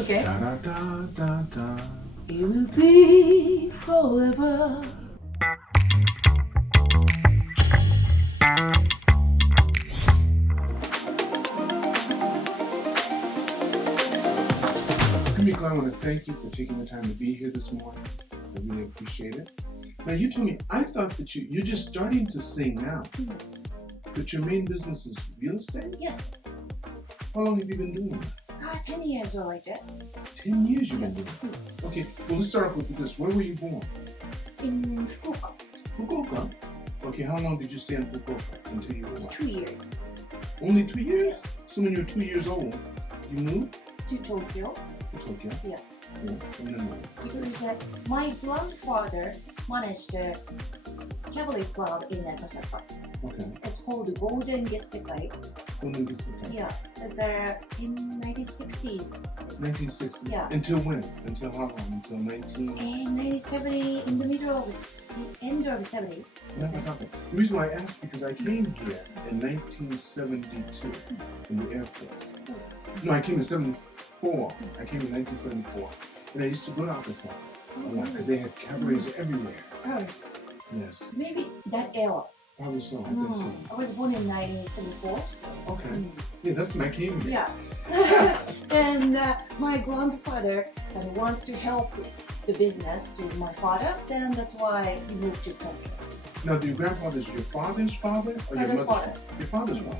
Okay. Da da da da da. It will be forever. Kumiko, I want to thank you for taking the time to be here this morning. I really appreciate it. Now, you told me, I thought that you're just starting to sing now, but your main business is real estate? Yes. How long have you been doing that? 10 years already. 10 years you've been doing it. Okay, well, let's start off with this. Where were you born? In Fukuoka. Fukuoka? Okay, how long did you stay in Fukuoka until you were what? 2 years. Only 2 years? Yes. So when you were 2 years old, you moved To Tokyo. to Tokyo? Yeah. Yes, and then what? Because my grandfather managed a cabaret club in Akasaka. Okay. It's called Golden Gessakai. Golden Gessakai. Yeah. It's in 1960s. 1960s? Yeah. Until when? Until how long? Until 19... In 1970, in the middle of the end of 70. Nagasaki. The reason why I asked because I came here in 1972 in the Air Force. No, I came in 74. I came in 1974. And I used to go to Akasaka a lot because they had cabarets everywhere. First, Yes. maybe that era. Probably so. I think so. I was born in 1974. So. Okay. Yeah, that's when I came here. Yeah. And my grandfather wants to help the business to my father. Then that's why he moved to Tokyo. Now, your grandfather's your father's father or your Father's mother's father. Your father's father.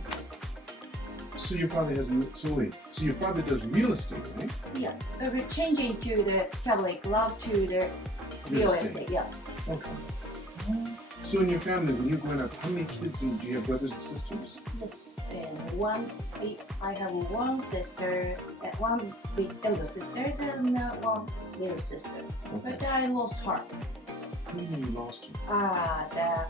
So your father has... So wait. So your father does real estate, right? Yeah. We're changing to the cabaret club to the real estate. Yeah. Okay. So in your family, when you're growing up, how many kids do you have, brothers and sisters? Yes. And I have one sister, one big elder sister, then one little sister. Okay. But I lost her. When you lost her?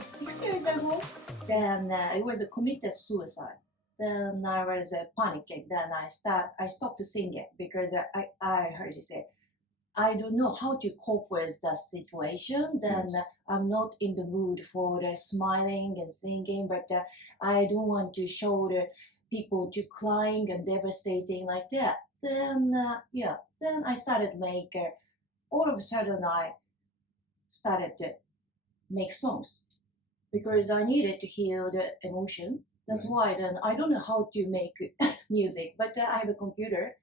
6 years ago. Then it was a committed suicide. Then I was panicking. Then I stopped singing because I heard you say, I don't know how to cope with the situation. Then Yes. I'm not in the mood for the smiling and singing, but I don't want to show the people to crying and devastating like that. Then then I started all of a sudden I started to make songs because I needed to hear the emotion. That's why then I don't know how to make music, but I have a computer,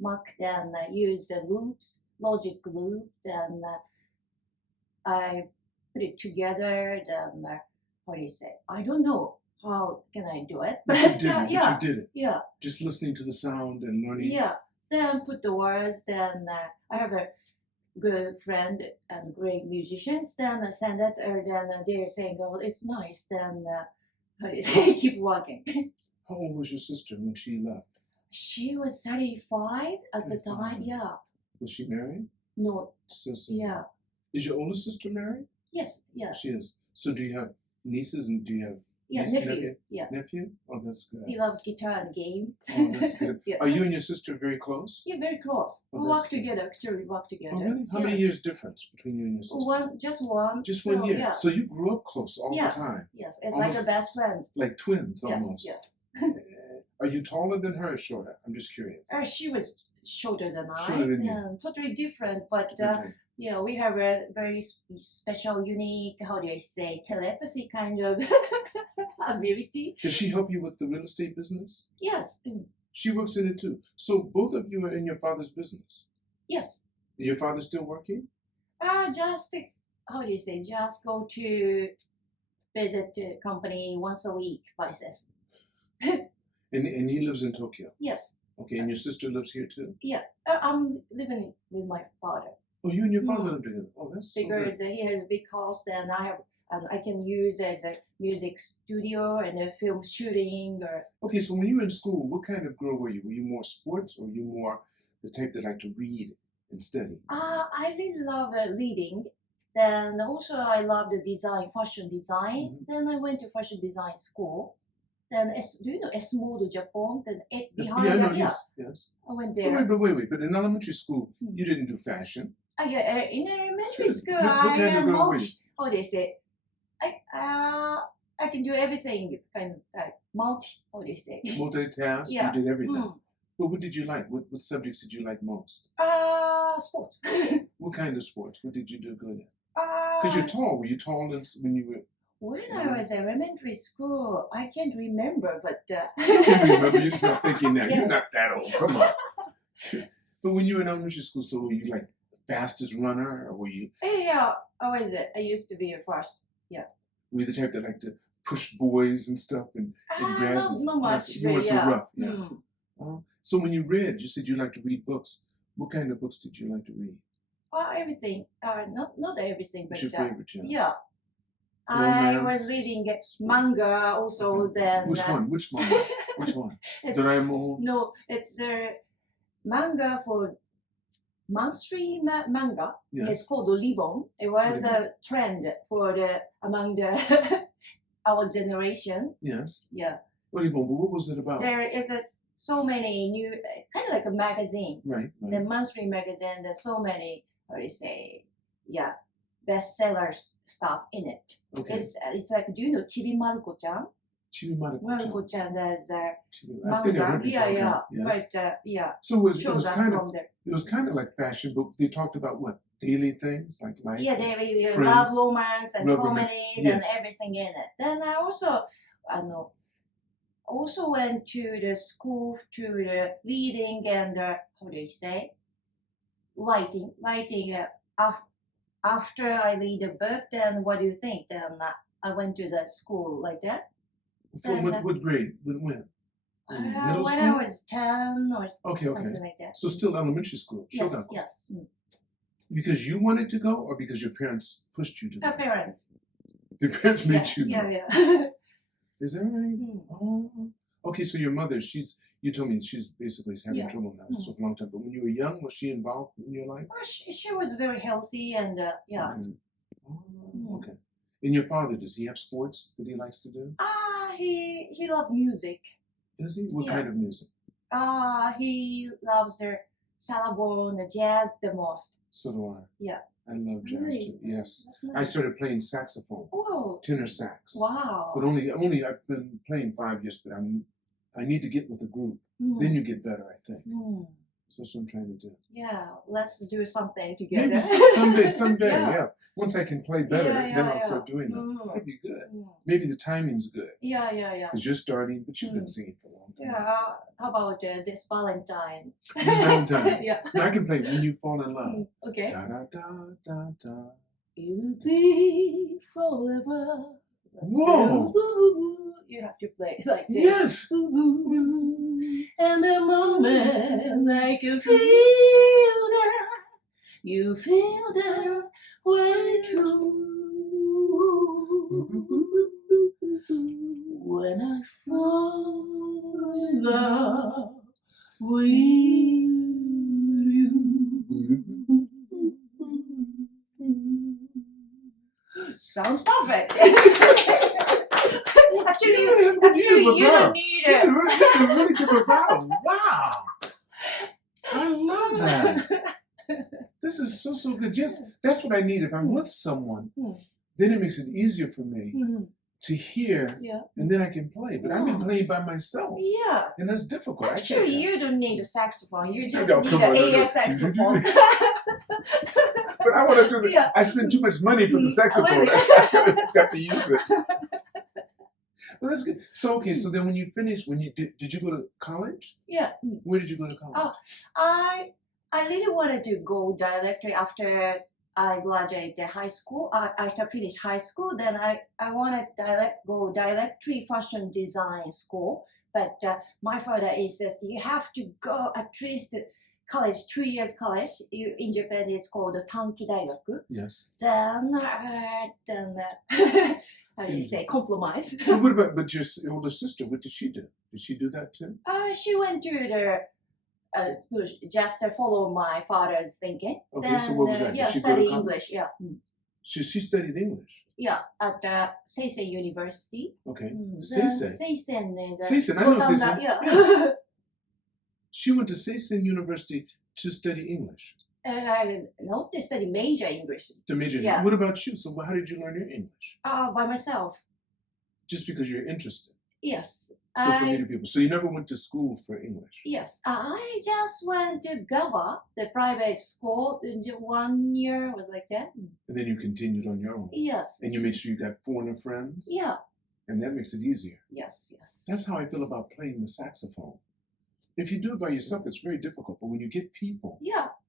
Mac, then I use the loops, logic loop, then I put it together, then what do you say? I don't know how can I do it, But you did it. yeah, But you did it. yeah, Just listening to the sound and learning. yeah. Then put the words, then I have a good friend and great musicians, then I send it, or then they're saying, oh, it's nice, then how do you say, keep working. How old was your sister when she left? She was 35 at the 35. time, yeah. Was she married? No, Still single? yeah. Is your oldest sister married? Yes, yeah. She is. So do you have nieces and do you have Yeah, niece, nephew. Yeah. nephew? Oh, that's good. He loves guitar and game. Oh, that's good. Yeah. Are you and your sister very close? Yeah, very close. Oh, We that's work good. together, actually we work together. Oh, really? How many Yes. years difference between you and your sister? Just one. Just So, 1 year. Yeah. So you grew up close all Yes. the time. Yes, it's Almost like a best friends. Like twins Yes, almost. yes. Are you taller than her or shorter? I'm just curious. She was shorter than I. Shorter than you. And totally different, but Okay. yeah, we have a very special, unique, how do I say, telepathy kind of ability. Does she help you with the real estate business? Yes, She works in it too. So both of you are in your father's business. yes. Is your father still working? Just, how do you say, just go to visit the company once a week basis. And he lives in Tokyo. Yes, Okay, and your sister lives here too? yeah. I'm living with my father Oh, you and your father live together. Oh, that's so good. because he has a big house and I can use the music studio and the film shooting or Okay, so when you were in school, what kind of girl were you? Were you more sports or were you more the type that like to read and study? I really love reading. Then also I love the design, fashion design. Mhm. Then I went to fashion design school. Then do you know Esmod Japon? Then behind Yeah, no, yeah, yes. I went Oh, there. wait. But in elementary school, you didn't do fashion. Yeah, in elementary school, What I kind of am girl were multi. you? How they say? I can do everything. Kind of like multi. How they say? Multitask, Yeah. you did everything. But what did you like? What subjects did you like most? Sports. What kind of sports? What did you do good at? Because you're tall. Were you tall when you were? When I was elementary school, I can't remember, but You can't remember. You're just not thinking that. Yeah. You're not that old. Come on. But when you were in elementary school, so were you like the fastest runner, or were you? Yeah, I used to be a first. Were you the type that liked to push boys and stuff and grab? Not much, You weren't but so yeah. rough. Yeah. So when you read, you said you like to read books. What kind of books did you like to read? Everything. Not everything, but What's your favorite genre? yeah. I was Romance, reading manga also. Okay. Then Which one? Which manga? Which one? It's, Doraemon? no, it's manga for monthly manga. Yes. It's called Ribbon. It was a trend for among the our generation. Yes. Yeah. What was it about? There is so many new, kind of like a magazine. Right. The monthly magazine. There's so many, how do you say, bestsellers stuff in it. Okay. It's like, do you know Chibi Maruko-chan? Chibi Maruko-chan, that's I think I manga. heard before. Yeah. Yes. But So it shows was up kind of from there. it was kind of like fashion, but they talked about what daily things like life. Yeah, they friends, love romance and love comedy romance, and yes. everything in it. Then I also went to the school to the reading and how do you say, writing. After I read a book, then what do you think? Then I went to the school like that. From what grade? When? Middle when school? I was 10 or something like that. So still elementary school. Yes, yes. Because you wanted to go, or because your parents pushed you to go? Parents. Your parents made you go. Yeah. Is that right? Oh. Okay, so your mother, you told me she's basically having trouble now, so for a long time. But when you were young, was she involved in your life? Well, she was very healthy and yeah. Okay. Oh, okay. And your father, does he have sports that he likes to do? He loves music. Does he? What kind of music? He loves the salabon, the jazz the most. So do I. Yeah. I love jazz Really? too. Yes. That's nice. I started playing saxophone, Oh, tenor sax. wow. But only I've been playing 5 years, but I need to get with a group. Then you get better, I think. So that's what I'm trying to do. Yeah, let's do something together. Maybe someday, yeah. Once I can play better, then I'll start doing that. That'd be good. Maybe the timing's good. Yeah. Because you're starting, but you've been singing for a long time. Yeah, how about this Valentine? This Valentine. Yeah. Now I can play When You Fall in Love. Okay. Da, da, da, da, da. It will be forever. Whoa! You have to play like this. Yes! And the moment I can feel that, you feel that way true. When I fall in love with you. Sounds perfect. Actually, you don't need it. Really give a battle. Wow! I love that. This is so good. Yes, that's what I need. If I'm with someone, then it makes it easier for me to hear, and then I can play. But I've been playing by myself. Yeah. And that's difficult. Actually, you don't need a saxophone. You just No, need come an on, AS saxophone. But I want to do that. I spend too much money for the saxophone. I've got to use it. Well, that's good. So, okay, so then when you finished, did you go to college? Yeah. Where did you go to college? Oh, I really wanted to go directly after I graduated high school. After I finished high school, then I wanted to go directly fashion design school. But my father insists you have to go at least college, 2 years college. In Japan, it's called Tanki Daigaku. Yes. Then how do you say, compromise? But your older sister, what did she do? Did she do that too? She went to the just to follow my father's thinking. Okay, then, so what was that? Did she study go to English. Yeah. She studied English. Yeah, at Seisen University. Okay. Seisen is Seisen, I know Seisen. Yeah. Yes. She went to Seisen University to study English. Not to study major English. To major. Yeah. What about you? So how did you learn your English? By myself. Just because you're interested. Yes. So familiar people. So you never went to school for English? Yes, I just went to GABA, the private school, 1 year was like that. And then you continued on your own? Yes. And you made sure you got foreigner friends? Yeah. And that makes it easier. Yes, yes. That's how I feel about playing the saxophone. If you do it by yourself, it's very difficult. But when you get people,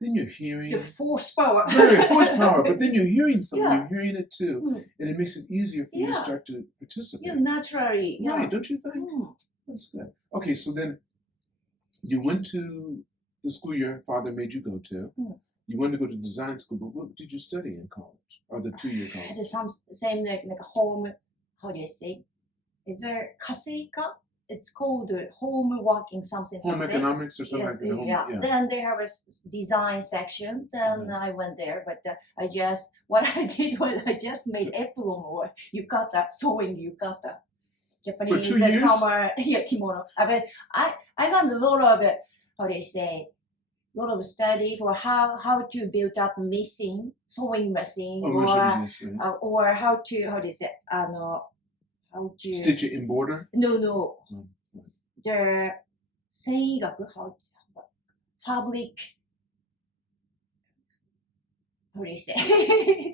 then you're hearing... The force power. Right, force power. But then you're hearing something, Yeah. you're hearing it too. And it makes it easier for you to start to participate. Yeah, naturally. Yeah. Right, don't you think? That's good. Okay, so then you went to the school your father made you go to. You wanted to go to design school, but what did you study in college? Or the 2-year college? It is some same like home, how do you say? Is there Kaseka? It's called home working something. Home economics or something Yes, like that. yeah. Then they have a design section. Then I went there, but what I did was I just made apron or yukata, sewing yukata. Japanese 2 years? summer kimono. I learned a lot of how do you say, a lot of study for how to build up sewing machine or how do you say how to stitch it in border? No. The 繊維学 fabric, how do you say?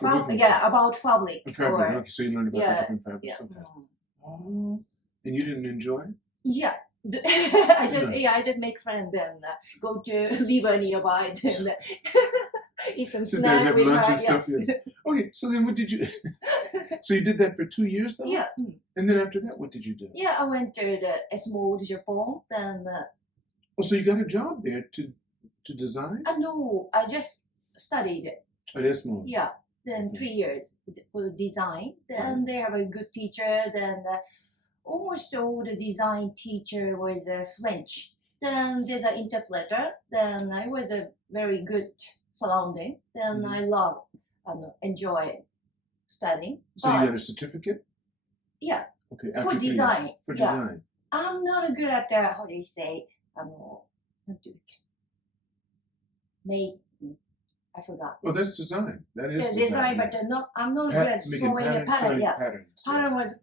About fabric. Okay, so you learned about the different fabrics. Yeah. Okay. And you didn't enjoy it? Yeah. I just make friends and go to live nearby and eat some Sit there and snack have with lunch her. and stuff. Yes. Okay, so then what did you... So you did that for 2 years though? Yeah. And then after that, what did you do? Yeah, I went to the Esmod Japon. Then. So you got a job there to design? No, I just studied. At Esmod? Yeah. Then 3 years for design. Then they have a good teacher. Then almost all the design teacher was French. Then there's an interpreter. Then I was a very good surrounding. Then I love enjoy studying. So you got a certificate? Yeah. Okay. For design. For design. I'm not good at how do you say, I forgot. Oh, that's design. That is design, but I'm not good at sewing a pattern. Yes. Pattern was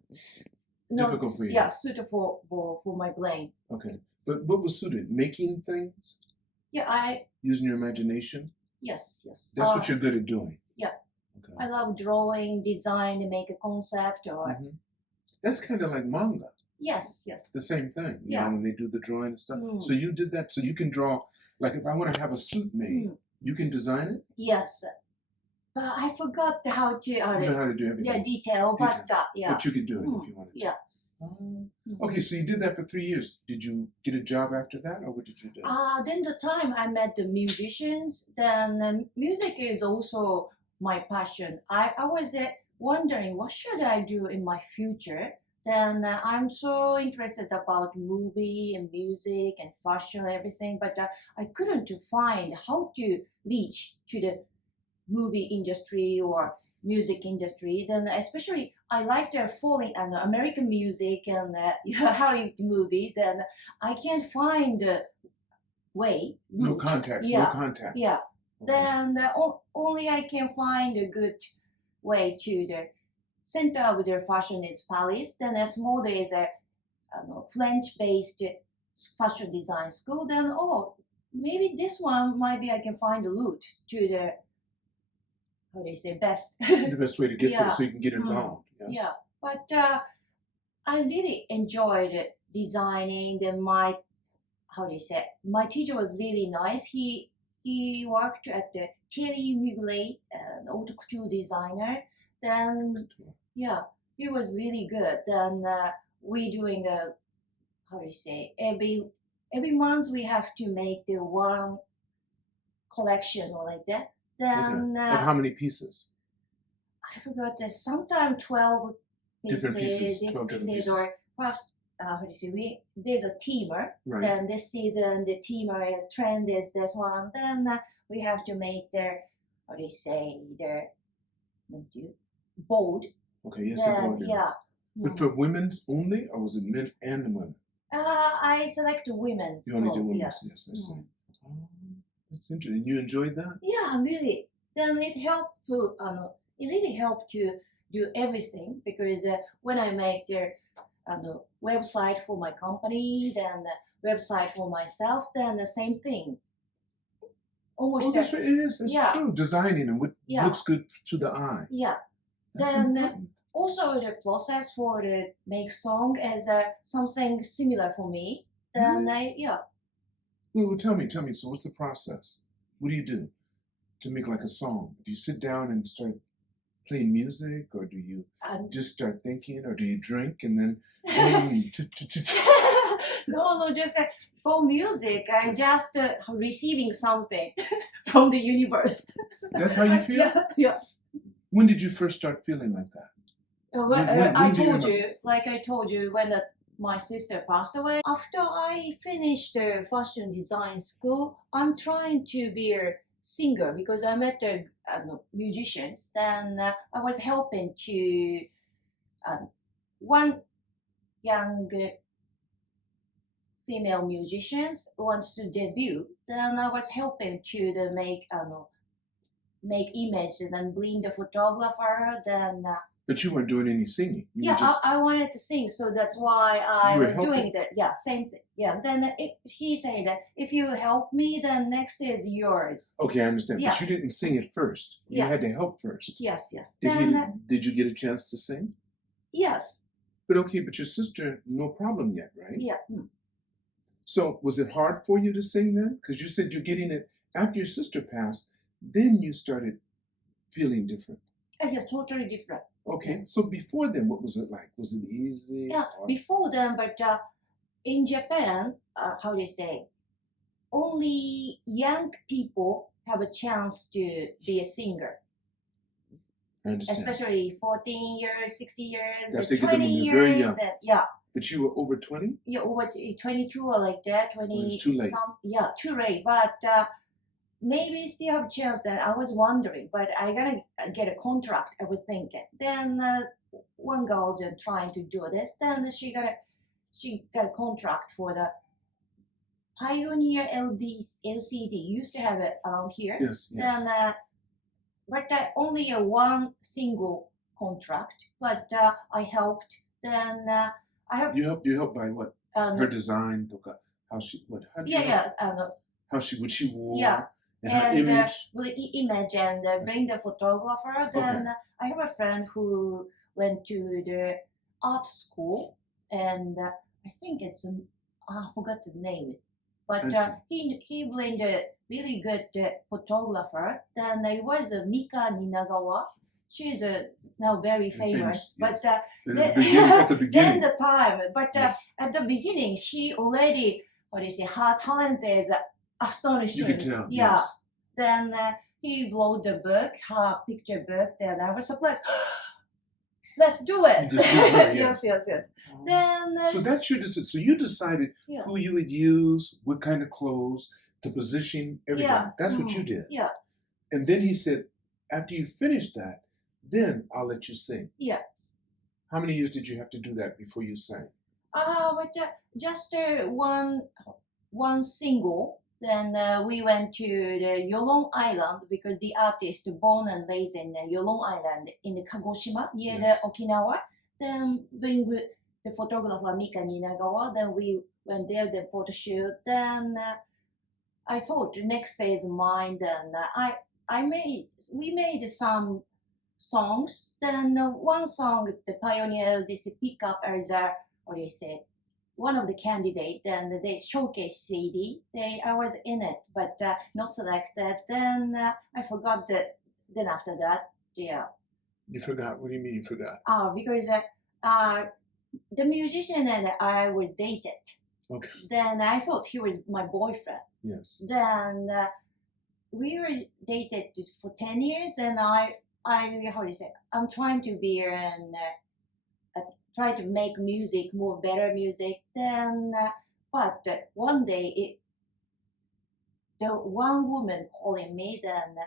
not difficult for you. Yeah, suitable for my brain. Okay. But what was suited? Making things? Yeah, using your imagination? Yes. That's what you're good at doing. Yeah. Okay. I love drawing, design, make a concept or That's kind of like manga. Yes. The same thing. You know, when they do the drawing and stuff. So you did that. So you can draw, like if I want to have a suit made, you can design it? Yes. But I forgot how to... You know how to do everything. Yeah, detail, but But you could do it if you wanted to. Yes. Okay, so you did that for 3 years. Did you get a job after that, or what did you do? Then the time I met the musicians, then music is also my passion. I was wondering what should I do in my future. Then I'm so interested about movie and music and fashion and everything, but I couldn't find how to reach to the movie industry or music industry. Then especially I like the foreign and American music and Hollywood movie. Then I can't find a way. No contacts. No contacts. Yeah. Then only I can find a good way to the center of their fashion is Paris. Then Esmod is a French-based fashion design school. Then maybe this one might be I can find a route to the how do you say best the best way to get there so you can get involved. Yes. Yeah, but I really enjoyed designing. Then my my teacher was really nice. He worked at the Thierry Mugler, an haute couture designer. Then he was really good. Then we doing how do you say every month we have to make the one collection or like that. Then of how many pieces? I forgot. Sometimes 12 pieces. Different pieces. 12 different pieces. Or perhaps how do you say there's a teamer. Right. Then this season the teamer is trend is this one. Then we have to make their how do you say their board. Okay, yes, then, But for women's only, or was it men and women? I select women's. You only do women's. Yes, I see. Oh, that's interesting. You enjoyed that? Yeah, really. Then it helped to it really helped to do everything because when I make the website for my company, then website for myself, then the same thing. Almost. Oh, that's right. It is. It's Yeah. true. Designing and what Yeah. looks good to the eye. Yeah. That's Then important. also the process for the make song is something similar for me. Then yeah. Well, tell me. So what's the process? What do you do to make like a song? Do you sit down and start playing music, or do you just start thinking, or do you drink and then? No, just for music, I just receiving something from the universe. That's how you feel? Yeah, yes. When did you first start feeling like that? I told you, when my sister passed away. After I finished the fashion design school, I'm trying to be a singer because I met the musicians. Then I was helping to one young female musicians wants to debut. Then I was helping to make image and then bring the photographer. Then. But you weren't doing any singing. I wanted to sing, so that's why I was doing that. Yeah, same thing. Yeah, then he said that if you help me, then next is yours. Okay, I understand. Yeah. But you didn't sing it first. You had to help first. Yes. Did you get a chance to sing? Yes. But your sister, no problem yet, right? Yeah. So was it hard for you to sing then? Because you said you're getting it after your sister passed, then you started feeling different. Yes, totally different. Okay, so before then, what was it like? Was it easy? Yeah, before then, but in Japan, how do you say, only young people have a chance to be a singer. I understand. Especially 14 years, 60 years, That's 20 years. Very young. Yeah. But you were over 20? Yeah, over 22 or like that. 20. Well, it's too late. Too late. But maybe still have a chance. That I was wondering, but I gotta get a contract. I was thinking. Then one girl just trying to do this. Then she got a contract for the Pioneer LCD. Used to have it around here. Yes. Then, but only one single contract. But I helped. Then I have. You helped by what? Her design, how she what? How do how she wore. Yeah. And her image. With the image and bring the photographer. Then I have a friend who went to the art school, and I think it's I forgot the name, but he bring the really good photographer. Then it was Mika Ninagawa. She's now very famous, yes. But at the beginning, then the time, but at the beginning she already her talent is astonishing. You could tell. Yeah. Yes. Then he wrote the book, her picture book. Then I was surprised. Let's do it. Yes. Then so that's your decision. So you decided who you would use, what kind of clothes, to position everything. Yeah. That's what you did. Yeah. And then he said, after you finish that, then I'll let you sing. Yes. How many years did you have to do that before you sang? But just one single. Then we went to the Yolon Island because the artist born and raised in Yolon Island in the Kagoshima near the Okinawa. Then bring the photographer Mika Ninagawa. Then we went there, the photo shoot. Then I thought the next day is mine. Then we made some songs. Then one song, the Pioneer, this pick up as one of the candidates. Then they showcase CD. I was in it, but not selected. Then I forgot that. Then after that, You forgot? What do you mean you forgot? Because the musician and I were dated. Okay. Then I thought he was my boyfriend. Yes. Then we were dated for 10 years, and I'm trying to be and try to make music, more better music. Then, but one day, the one woman calling me. Then,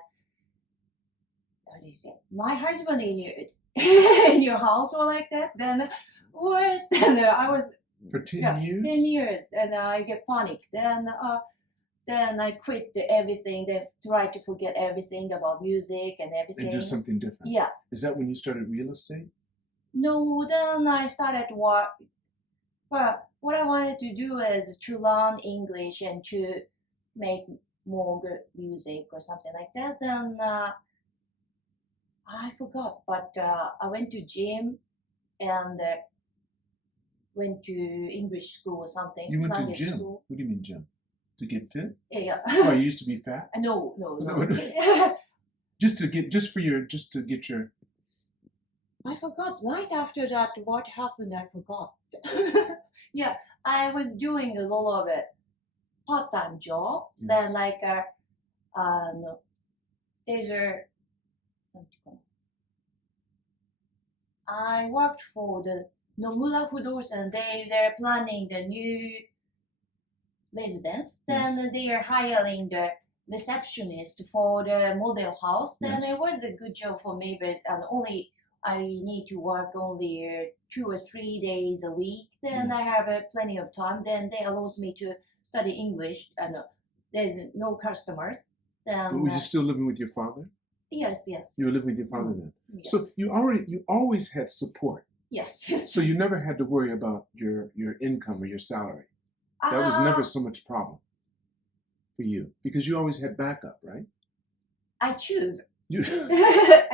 my husband in your house or like that. Then, what? Then I was for 10 years. 10 years, and I get panicked. Then I quit everything. Then try to forget everything about music and everything. And do something different. Yeah. Is that when you started real estate? No, then I started But what I wanted to do is to learn English and to make more good music or something like that. Then I forgot, but I went to gym and went to English school or something. You went to language gym. School. What do you mean gym? To get fit? Yeah. Oh, you used to be fat? No. Just to get your. I forgot. Right after that, what happened? I forgot. Yeah, I was doing a lot of it part-time job. Yes. Then like no, there's a. I worked for the Nomura Fudosan. They're planning the new residence. Then Yes. they are hiring the receptionist for the model house. Then Yes. it was a good job for me, but only I need to work only 2 or 3 days a week. Then I Yes. have plenty of time. Then they allows me to study English. There's no customers. But Then were you still living with your father? yes. You were living with your father then. Yeah. So you always had support. Yes. So you never had to worry about your income or your salary. That was never so much problem for you because you always had backup, right? I choose. You,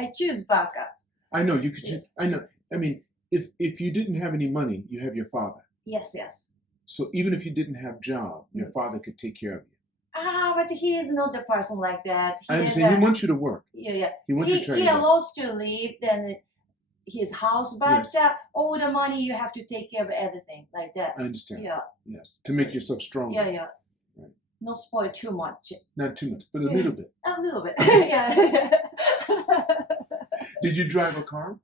I choose backup. I know you could. Yeah. I know. I mean, if you didn't have any money, you have your father. Yes. So even if you didn't have job, your father could take care of you. But he is not the person like that. I understand. He wants you to work. Yeah. He wants you to try He your best. allows to live then his house, but Yes. all the money you have to take care of everything like that. I understand. Yeah. Yes. To make yourself stronger. Yeah. Right. Not spoil too much. Not too much, but a little bit. A little bit. Yeah. Did you drive a car?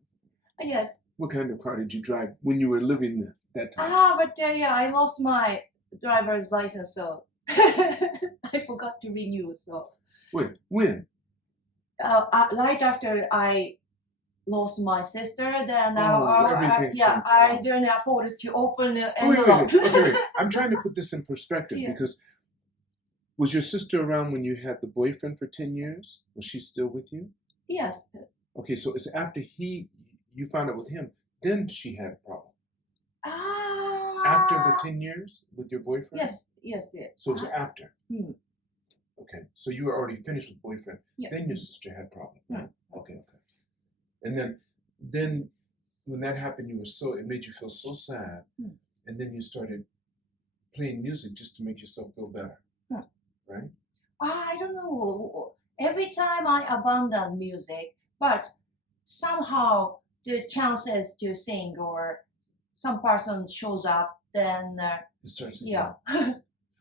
Yes. What kind of car did you drive when you were living there that time? But I lost my driver's license, so I forgot to renew. So Wait, when? right after I lost my sister, then everything changed. I didn't afford to open the Oh, wait, envelope. wait. I'm trying to put this in perspective Yeah. because was your sister around when you had the boyfriend for 10 years? Was she still with you? Yes. Okay, so it's after you found out with him, then she had a problem. After the 10 years with your boyfriend? Yes. So it's after. Hmm. Okay, so you were already finished with boyfriend. Yeah. Then your sister had a problem. Yeah. Okay. And then when that happened, it made you feel so sad. Hmm. And then you started playing music just to make yourself feel better. Hmm. Right? I don't know. Every time I abandon music, but somehow the chances to sing or some person shows up, then It starts yeah.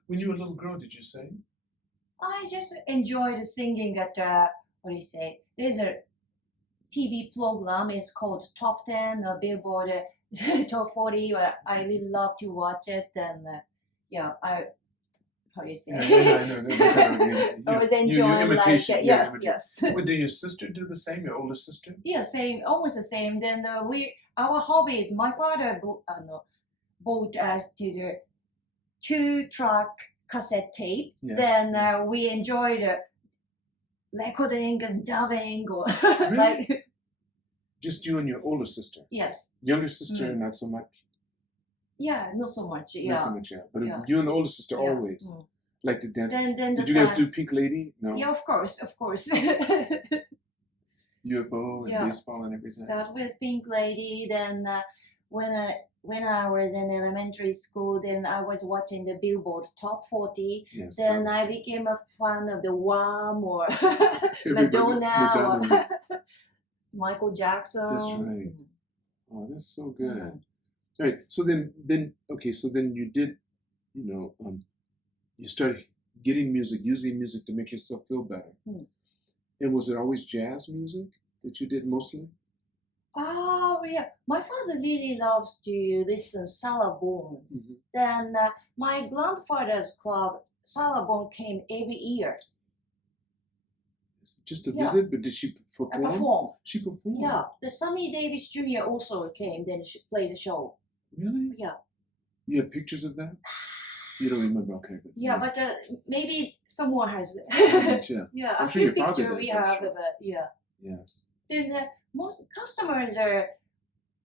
When you were a little girl, did you sing? I just enjoyed singing at what do you say? There's a TV program. It's called Top 10 or Billboard Top 40. I really love to watch it. And how do you say? Yeah, I know. I was enjoying like yes. Well, did your sister do the same? Your older sister? Yeah, same, almost the same. Then our hobbies. My father bought us to the 2-track cassette tape. Yes, Then yes. we enjoyed recording and dubbing or Really? like Just you and your older sister. yes. Younger sister, not so much. Yeah, not so much. Yeah. Not so much, yeah. But Yeah. you and the older sister Yeah. always like to dance. Then Did the you guys time- do Pink Lady? No. Yeah, of course. UFO and Yeah. baseball and everything. Start with Pink Lady. Then when I was in elementary school, then I was watching the Billboard Top 40. Yes. Then I became a fan of the Wham or Everybody- Madonna or Michael Jackson. That's right. Oh, that's so good. Mm. Right. So then you did, you started getting music, using music to make yourself feel better. Mm. And was it always jazz music that you did mostly? Oh, yeah. My father really loves to listen Salabon. Mm-hmm. Then my grandfather's club, Salabon, came every year. Just to Yeah. visit, but did she I perform? perform. She performed. Yeah. The Sammy Davis Jr. also came, then she played the show. Really? Yeah. You have pictures of that? You don't remember? Okay. But Yeah, but maybe someone has yeah. yeah, I'm a sure few your father pictures does, we I'm have sure. of it. Yeah. Yes. Then most customers are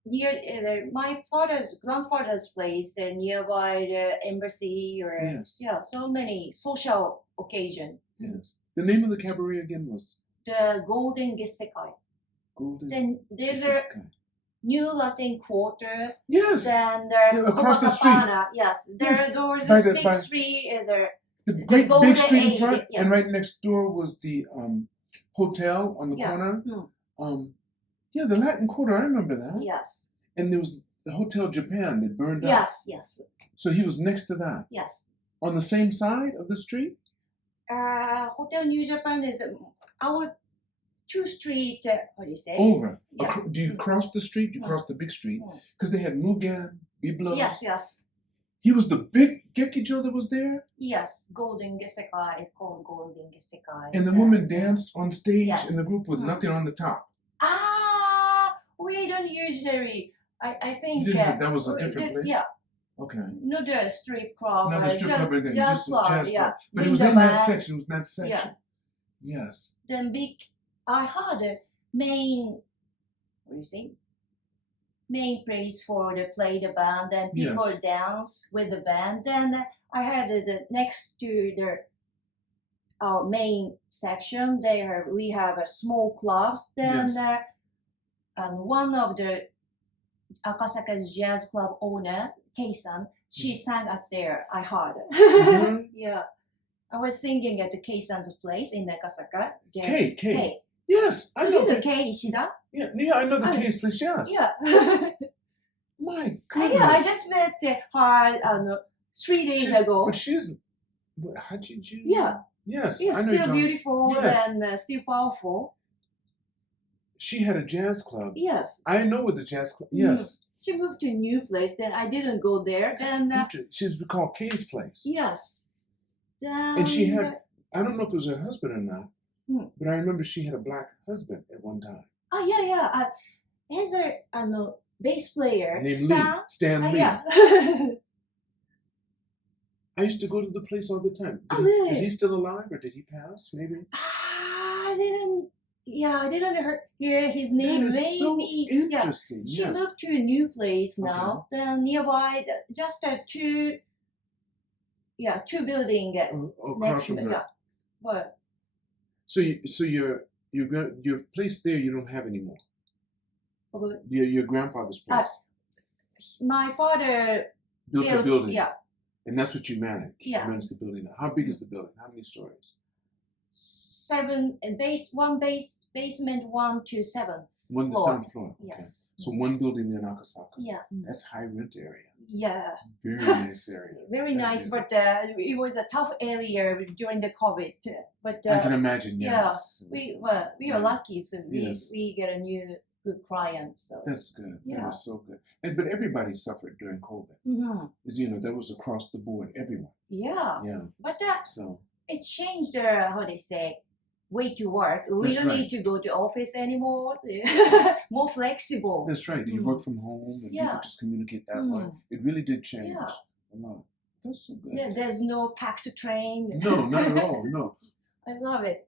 near my grandfather's place nearby the embassy or Yes. yeah, so many social occasion. Yes. The name of the cabaret again was The Golden Gessakai. Golden Then there's a Gessakai. New Latin Quarter. Yes. Then there Yeah, across the street. Copacabana. Yes. There Yes. was By this the- big by- street. Is there? The great Golden big street in Age, front, yes. and right next door was the hotel on the Yeah. corner. Hmm. Yeah, the Latin Quarter. I remember that. Yes. And there was the Hotel Japan that burned up. Yes. Yes. So he was next to that, Yes. on the same side of the street. Hotel New Japan is our 2 street. What do you say? Over. Yeah. Do you Mm. cross the street? You Mm. cross the big street Mm. because they had Mugen, Biblos. Yes. Yes. He was the big Gekijo that was there, Yes. Golden Gessakai. It's called Golden Gessakai. and the woman danced on stage Yes. in the group with Mm. nothing on the top. We don't usually. I You think didn't, that was a we different did- place. Yeah. Okay. Not the strip club. Not the strip just, club again, just just the club. jazz Yeah. club. But it was Window in that band. section. It was in that section. Yes. Then big. I had a main. What do you say? Main place for the play the band. Then people Yes. dance with the band. Then I had the next to the our main section. There we have a small clubs. Then Yes. one of the Akasaka's jazz club owner, Kay-san, she sang at there. I heard. Mhm. Yeah. I was singing at the Kay-san's place in Akasaka. Jazz. Kay. Kay. Yes, I You know. know Kay Ishida? Yeah, I know the I- case place. Yes. Yeah. My goodness. Yeah, I just met her 3 days ago. But she's what? Hachiju. Yeah. Yes. She's I know you're still talking- beautiful Yes. and still powerful. She had a jazz club. Yes. I know with the jazz club. Mm. Yes. She moved to a new place, then I didn't go there. Then She's called Kay's place. yes. Then And she had, I don't know if it was her husband or not, Hmm. but I remember she had a black husband at one time. yeah. He's a bass player. Named Stan. Lee. Stan Lee. Yeah. I used to go to the place all the time. Oh, really? Is he still alive or did he pass? Maybe. I didn't hear his name. That is Maybe. so Yeah. interesting. She Yes. moved to a new place now. Then nearby, just two building Across next from to her. yeah. But So your place there you don't have anymore. Your grandfather's place my father built the built, building. yeah, And that's what you manage. Yeah. Runs the building. How big is the building? How many stories? 7 and basement 1 to 7. 1 to Floor. 7th floor. Okay. Yes. So one building in Akasaka. Yeah. That's high rent area. Yeah. Very nice area. Very That's nice, good. but it was a tough area during the COVID. But I can imagine. Yes. we are lucky, so Yes. we get a new good client. So That's good. Yeah. That is so good. But everybody suffered during COVID. Mhm. Because, that was across the board. Everyone. yeah, Yeah. but So it changed how they say way to work. We That's don't right. need to go to office anymore. More flexible. that's right. You Mm. work from home and Yeah. people just communicate that way. Mm. It really did change Yeah. a lot. That's so good. Yeah, there's no packed train. No, not at all. No. I love it.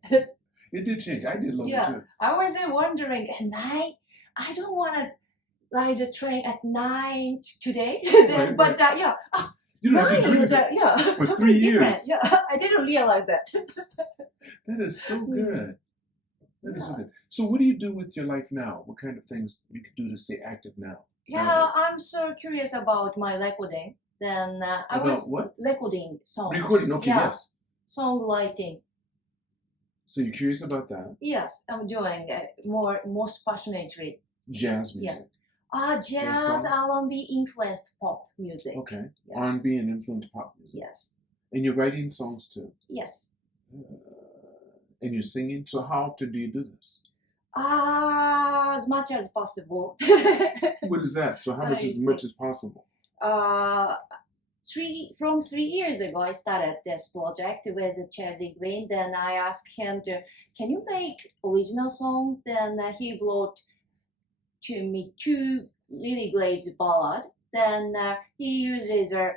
It did change. I did love Yeah. it too. I was wondering at night. I don't want to ride the train at 9 today. Right, but yeah, You don't have to 9 dream was of it. yeah, For totally 3 different. years. Yeah, I didn't realize that. That is so good. That is so Yeah. good. So what do you do with your life now? What kind of things you can do to stay active now? Yeah, nowadays? I'm so curious about my recording. Then I About was what? recording songs. Recording. Okay, yeah, yes. songwriting. So you're curious about that? Yes, I'm doing most passionately. Jazz Yeah. music. Jazz, songs? R&B influenced pop music. Okay. Yes. R&B and influenced pop music. Yes. And you're writing songs too. Yes. And you're singing. So how often do you do this? As much as possible. What is that? So how much I as see. much as possible? 3 years ago, I started this project with Chazzy Green. Then I asked him can you make original song? Then he brought to me 2 really great ballad. Then he uses a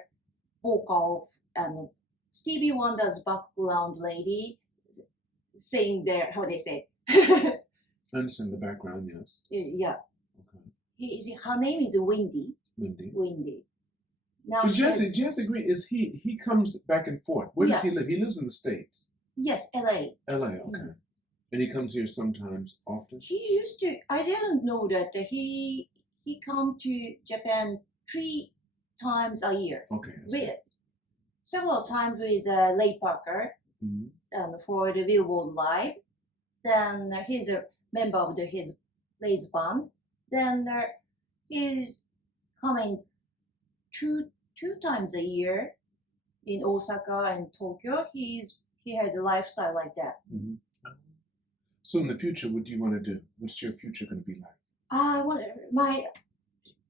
vocal Stevie Wonder's background lady saying there, how they say. I understand the background, yes. Yeah. Okay. her name is Windy. Wendy. Windy. Now But she has- Gessekai Green is he comes back and forth. Where does he live? He lives in the States. yes, LA. LA, okay. And he comes here sometimes, often. He used to. I didn't know that he come to Japan 3 times a year. Okay. I see. With several times with Leigh Parker Mhm. for the Billboard Live. Then he's a member of his Leigh's band. Then he's coming two times a year in Osaka and Tokyo. He had a lifestyle like that. Mhm. So in the future, what do you want to do? What's your future going to be like? I want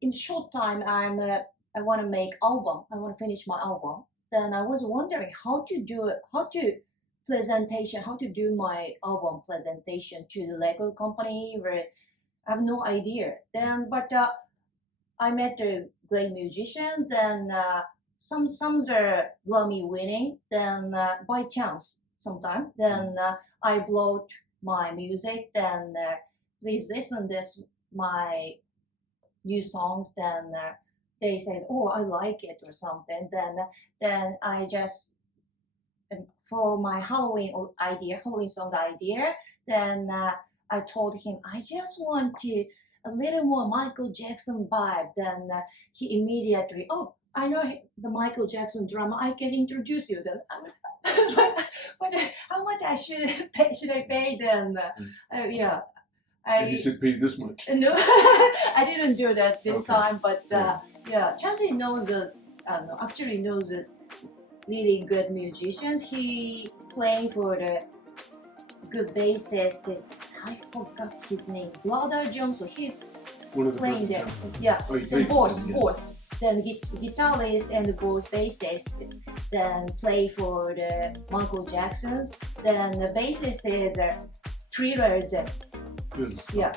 in short time. I want to make album. I want to finish my album. Then I was wondering how to do my album presentation to the record company. Where I have no idea. Then, but I met a great musician. Then some are Grammy winning. Then by chance sometimes. Then I brought my music. Then please listen this my new songs. Then they said, "Oh, I like it" or something. Then I just for my Halloween song idea. Then I told him I just want a little more Michael Jackson vibe. Then he immediately, "Oh, I know the Michael Jackson drama. I can introduce you." Then I was, but how much should I pay? Then yeah. And he said, pay this much. No, I didn't do that this Okay. time, but Yeah. Chazzy actually knows really good musicians. He playing for the good bassist. I forgot his name. Brother Johnson. He's One of the playing there. brothers. Yeah, Oh, you the played both, with him, yes. both. Then guitarist and both bassist. Then play for the Michael Jacksons. Then the bassist is Thrillers. Good. Yeah.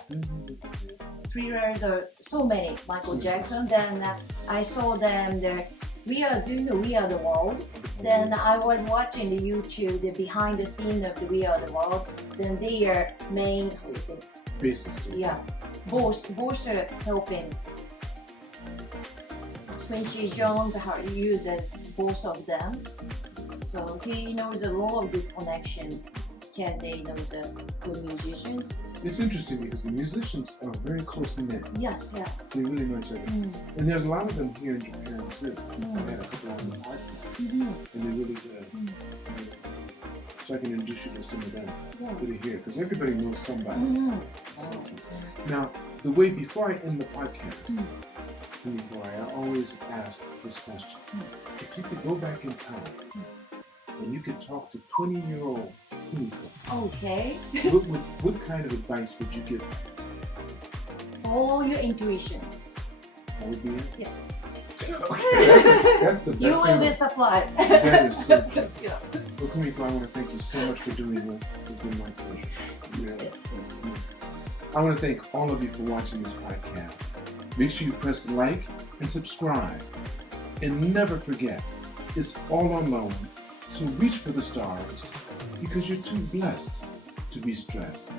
Thrillers or so many Michael Jackson. Then I saw them there. We are doing the We Are the World. Then I was watching the YouTube, the behind the scene of the We Are the World. Then their main, how you say, Bassist. yeah, both are helping. Quincy Jones uses both of them, so he knows a lot of good connection. Chazzy knows good musicians. It's interesting because the musicians are very closely knit. Yes, yes. They really know each other. And there's a lot of them here in Japan too. I had a couple on the podcast, and they're really good. So I can introduce you to some of them really here, because everybody knows somebody. Now, the way before I end the podcast, I always ask this question. If you could go back in time and you could talk to 20-year-old Kumiko, Okay. what kind of advice would you give her? Follow your intuition. That would be it? Yeah. Okay, that's the best You will thing. be surprised. That is so good. Yeah. Well, Kumiko, I want to thank you so much for doing this. It's been my pleasure. Really. Yes. I want to thank all of you for watching this podcast. Make sure you press like and subscribe. And never forget, it's all on loan, so reach for the stars because you're too blessed to be stressed.